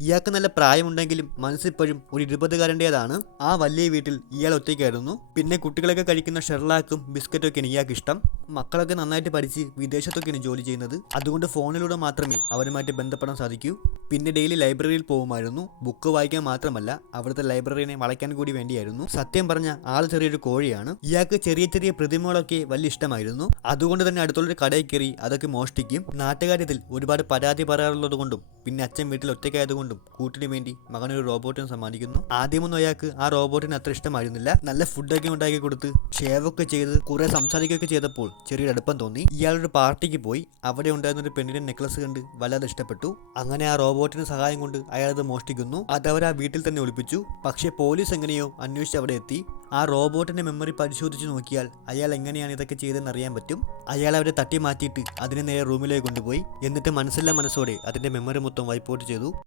ഇയാൾക്ക് നല്ല പ്രായമുണ്ടെങ്കിലും മനസ്സിപ്പോഴും ഒരു 20കാരൻ്റേതാണ്. ആ വലിയ വീട്ടിൽ ഇയാൾ ഒറ്റയ്ക്കായിരുന്നു. പിന്നെ കുട്ടികളൊക്കെ കഴിക്കുന്ന ഷെർലാക്കും ബിസ്ക്കറ്റൊക്കെയാണ് ഇയാൾക്ക് ഇഷ്ടം. മക്കളൊക്കെ നന്നായിട്ട് പഠിച്ച് വിദേശത്തൊക്കെയാണ് ജോലി ചെയ്യുന്നത്. അതുകൊണ്ട് ഫോണിലൂടെ മാത്രമേ അവരുമായിട്ട് ബന്ധപ്പെടാൻ സാധിക്കൂ. പിന്നെ ഡെയിലി ലൈബ്രറിയിൽ പോകുമായിരുന്നു. ബുക്ക് വായിക്കാൻ മാത്രമല്ല, അവിടുത്തെ ലൈബ്രറിനെ വളയ്ക്കാൻ കൂടി വേണ്ടിയായിരുന്നു. സത്യം പറഞ്ഞ ആൾ ചെറിയൊരു കോഴിയാണ്. ഇയാൾക്ക് ചെറിയ ചെറിയ പ്രതിമകളൊക്കെ വലിയ ഇഷ്ടമായിരുന്നു. അതുകൊണ്ട് തന്നെ അടുത്തുള്ളൊരു കടയിൽ കയറി അതൊക്കെ മോഷ്ടിക്കും. നാട്ടുകാര്യത്തിൽ ഒരുപാട് പരാതി പറയാറുള്ളത് കൊണ്ടും പിന്നെ അച്ഛൻ വീട്ടിൽ ഒറ്റയ്ക്കായതുകൊണ്ടും കൂട്ടിന് വേണ്ടി മകനൊരു റോബോട്ടിനെ സമ്മാനിക്കുന്നു. ആദ്യമൊന്നും അയാൾക്ക് ആ റോബോട്ടിന് അത്ര ഇഷ്ടമായിരുന്നില്ല. നല്ല ഫുഡൊക്കെ ഉണ്ടാക്കി കൊടുത്ത് ഷേവൊക്കെ ചെയ്ത് കുറെ സംസാരിക്കുകയൊക്കെ ചെയ്തപ്പോൾ ചെറിയൊരു അടുപ്പം തോന്നി. ഇയാളൊരു പാർട്ടിക്ക് പോയി. അവിടെ ഉണ്ടായിരുന്ന ഒരു പെണ്ണിന്റെ നെക്ലസ് കണ്ട് വല്ലാതെ ഇഷ്ടപ്പെട്ടു. അങ്ങനെ ആ റോബോട്ടിന് സഹായം കൊണ്ട് അയാളത് മോഷ്ടിക്കുന്നു. അതവർ ആ വീട്ടിൽ തന്നെ ഒളിപ്പിച്ചു. പക്ഷേ പോലീസ് എങ്ങനെയോ അന്വേഷിച്ച് അവിടെ എത്തി. ആ റോബോട്ടിന്റെ മെമ്മറി പരിശോധിച്ച് നോക്കിയാൽ അയാൾ എങ്ങനെയാണ് ഇതൊക്കെ ചെയ്തതെന്ന് അറിയാൻ പറ്റും. അയാൾ അവരെ തട്ടി മാറ്റിയിട്ട് അതിനെ നേരെ റൂമിലേക്ക് കൊണ്ടുപോയി. എന്നിട്ട് മനസ്സില്ലാ മനസ്സോടെ അതിന്റെ മെമ്മറി മൊത്തം വൈപ്പ് ഔട്ട് ചെയ്തു.